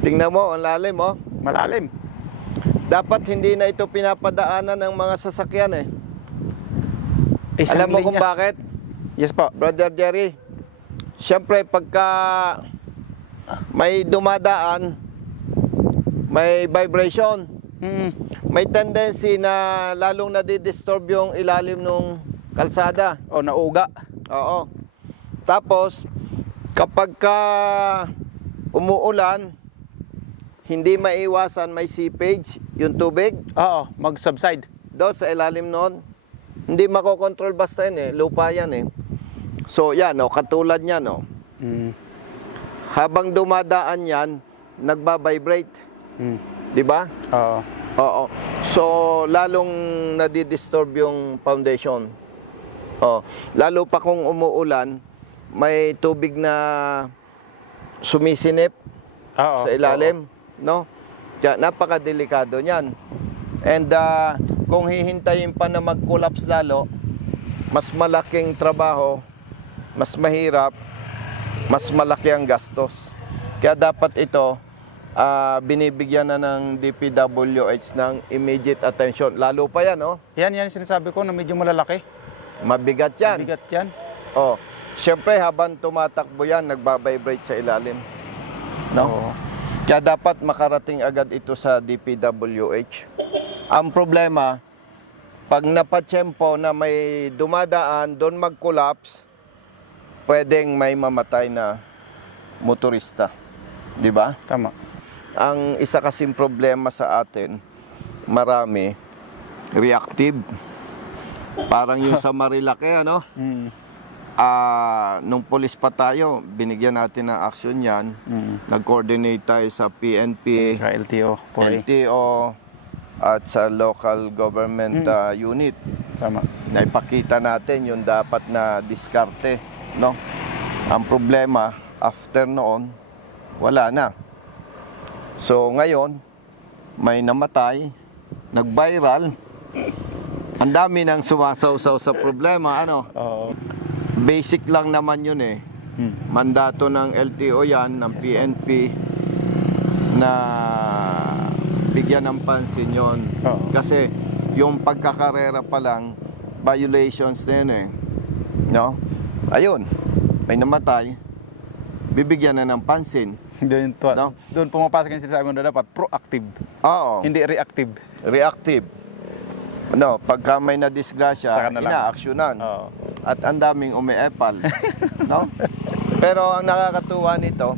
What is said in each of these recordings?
Tingnan mo, ang lalim oh. Malalim. Dapat hindi na ito pinapadaanan ng mga sasakyan eh. Isang Alam mo kung linya. bakit? Yes po. Brother Jerry, siyempre pagka may dumadaan, may vibration, may tendency na lalong nadidisturb yung ilalim ng kalsada. O nauga. Oo. Tapos, kapag ka umuulan, hindi maiwasan may seepage, yung tubig, Oo, mag-subside. doon sa ilalim noon. Hindi makokontrol basta yun eh, lupa yan eh. So yan, oh, katulad niyan. Oh. Habang dumadaan yan, nagbabibrate. Di ba? Oo. Oo. So, lalong nadidisturb yung foundation. Oh. Lalo pa kung umuulan, may tubig na sumisinip Oo. sa ilalim. No? Kaya napakadelikado niyan. And kung hihintayin pa na mag-collapse lalo, mas malaking trabaho, mas mahirap, mas malaki ang gastos. Kaya dapat ito, binibigyan na ng DPWH ng immediate attention. Lalo pa yan, oh. Yan yung sinasabi ko na medyo malalaki. Mabigat yan. Bigat yan. Oh. Siyempre, habang tumatakbo yan, nagbabibrate sa ilalim. No? Oo. Kaya dapat makarating agad ito sa DPWH. Ang problema, pag napatsyempo na may dumadaan, doon mag-collapse, pwedeng may mamatay na motorista. Di ba? Tama. Ang isa kasing problema sa atin, marami, reactive. Parang yung sa Marilake, ano? Nung police pa tayo, binigyan natin ng action yan. Nag-coordinate tayo sa PNP, Sa LTO. LTO, at sa local government unit. Tama. Naipakita natin yung dapat na diskarte, no? Ang problema, after noon, wala na. So ngayon, may namatay, nag-viral. Ang dami nang sumasawsaw sa problema, ano? Oo. Basic lang naman yun eh. Mandato ng LTO yan, ng PNP, na bigyan ng pansin yun. Oo. Kasi yung pagkakarera pa lang, violations na yun eh. No? Ayun, may namatay, bibigyan na ng pansin. Doon, No? doon pumapasok yung sinasabi mo na dapat proactive. Oo, Hindi reactive. reactive. No, pagka may nadisgrasya, Saka na lang. inaaksyonan. Oo. At ang daming umiepal. No? Pero ang nakakatuwa nito,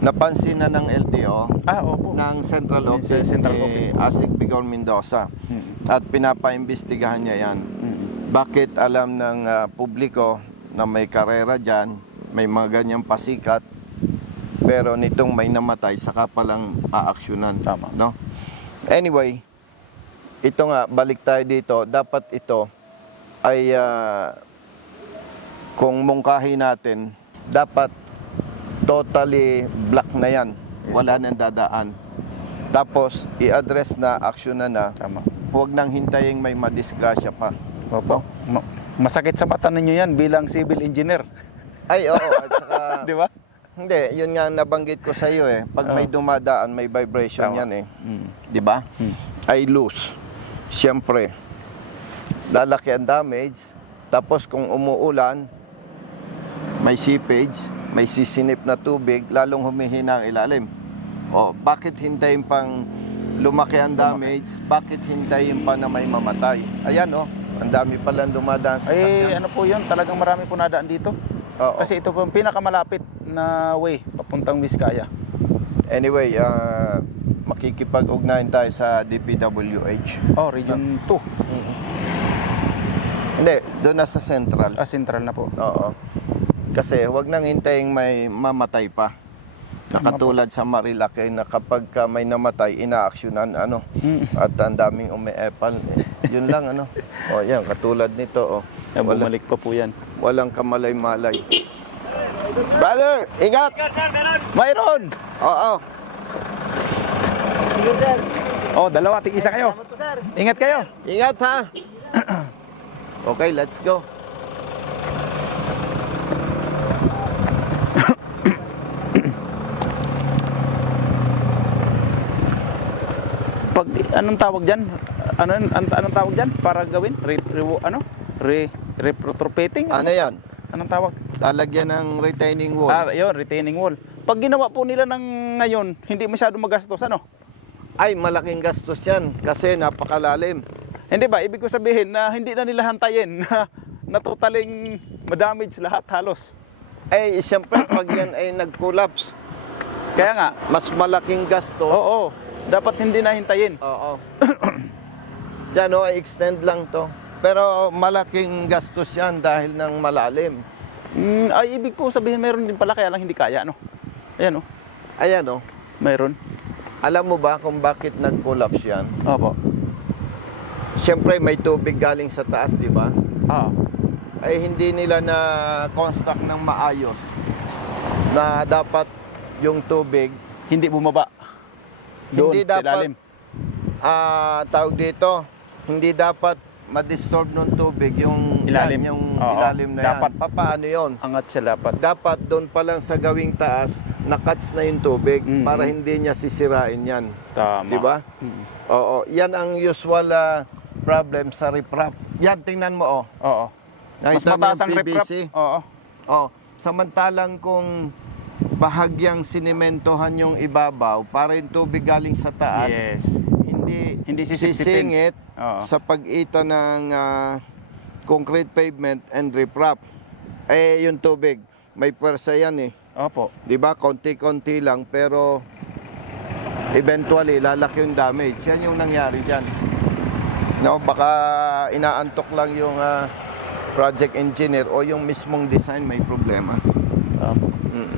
napansin na ng LTO, Opo. ng Central Yung Office Central ni Office. Asik Bigor Mendoza. At pinapaimbestigahan niya yan. Bakit alam ng publiko na may karera dyan, may mga ganyang pasikat, pero nitong may namatay, saka palang aaksyonan. Tama. No? Anyway, ito nga, balik tayo dito. Dapat ito ay, kung mungkahi natin, dapat totally black na yan. Wala nang dadaan. Tapos, i-address na, action na. Tama. Huwag nang hintayin may madisgrasya pa. Opo. Masakit sa mata ninyo yan bilang civil engineer. Ay, oo. At saka, Di ba? hindi, yun nga nabanggit ko sa iyo eh. Pag may dumadaan, may vibration Tama. yan eh. Di ba? Ay loose. Siyempre, lalaki ang damage. Tapos kung umuulan, may seepage, may sisinip na tubig, lalong humihina ang ilalim. O, bakit hintayin pang lumaki ang damage? Bakit hintayin pa na may mamatay? Ayan o, ang dami palang dumadaan sa sakyan. Ano po yun, talagang marami po nadaan dito. Oo. Kasi ito po yung pinakamalapit na way papuntang Vizcaya. Anyway, makikipag-ugnayan tayo sa DPWH. Oh, Region 2. Hindi, doon na sa Central. Central na po. Oo. Kasi huwag nang hintayin may mamatay pa. Nakatulad sa Marilake na kapag may namatay, inaaksyonan, ano. At ang daming umiepal. Yun lang, ano. O, yan, katulad nito, Bumalik pa po yan. walang kamalay-malay. Brother, ingat! Mayroon! Oo. Oh, dalawa, tig-isa kayo. Ingat kayo. Ingat, ha? Okay, let's go. Pag anong tawag diyan? Anong tawag diyan para gawin? Retrofitting? Ano yan? Anong tawag? Lalagyan ng retaining wall. Yun, retaining wall. Pag ginawa po nila ng ngayon, hindi masyado magastos, ano? Ay, malaking gastos yan kasi napakalalim. Hindi ba? Ibig ko sabihin na hindi na nila hantayin na totaling madamage lahat halos. Eh, siyempre, pag yan ay nag-collapse, Kaya nga, mas malaking gastos. oo, dapat hindi na hintayin. Oo. Yan o, extend lang to. Pero malaking gastos yan dahil ng malalim. Ay, ibig ko sabihin meron din pala kaya lang hindi kaya, no? Ayan, oh. Ayan o. Meron. Alam mo ba kung bakit nag-collapse yan? Opo. Siyempre, may tubig galing sa taas, di ba? Ah. Ay hindi nila na construct ng maayos na dapat yung tubig Hindi bumaba. Doon, hindi sa dapat ilalim. tawag dito, hindi dapat ma-disturb ng tubig yung Ilalim. yan, yung Oo, ilalim na dapat. yan. Paano yon? Angat siya dapat. Dapat doon pa lang sa gawing taas, nakats na yung tubig para Mhm. hindi niya sisirain yan. Tama. Di ba? Oo, yan ang usual problem sa riprap. Yan, tingnan mo Oo. Mas Nakita mo mataas yung ang riprap. PVC? Oo. Samantalang kung bahagyang sinementohan yung ibabaw para yung tubig galing sa taas, Yes. hindi sisipsipin. sisingit Oo. sa pagitan ng concrete pavement and riprap. Eh, yung tubig, may pwersa yan eh. Opo. Di ba? Konti-konti lang, pero eventually, lalaki yung damage. Yan yung nangyari dyan. No, baka inaantok lang yung project engineer o yung mismong design may problema. Tama. Mm.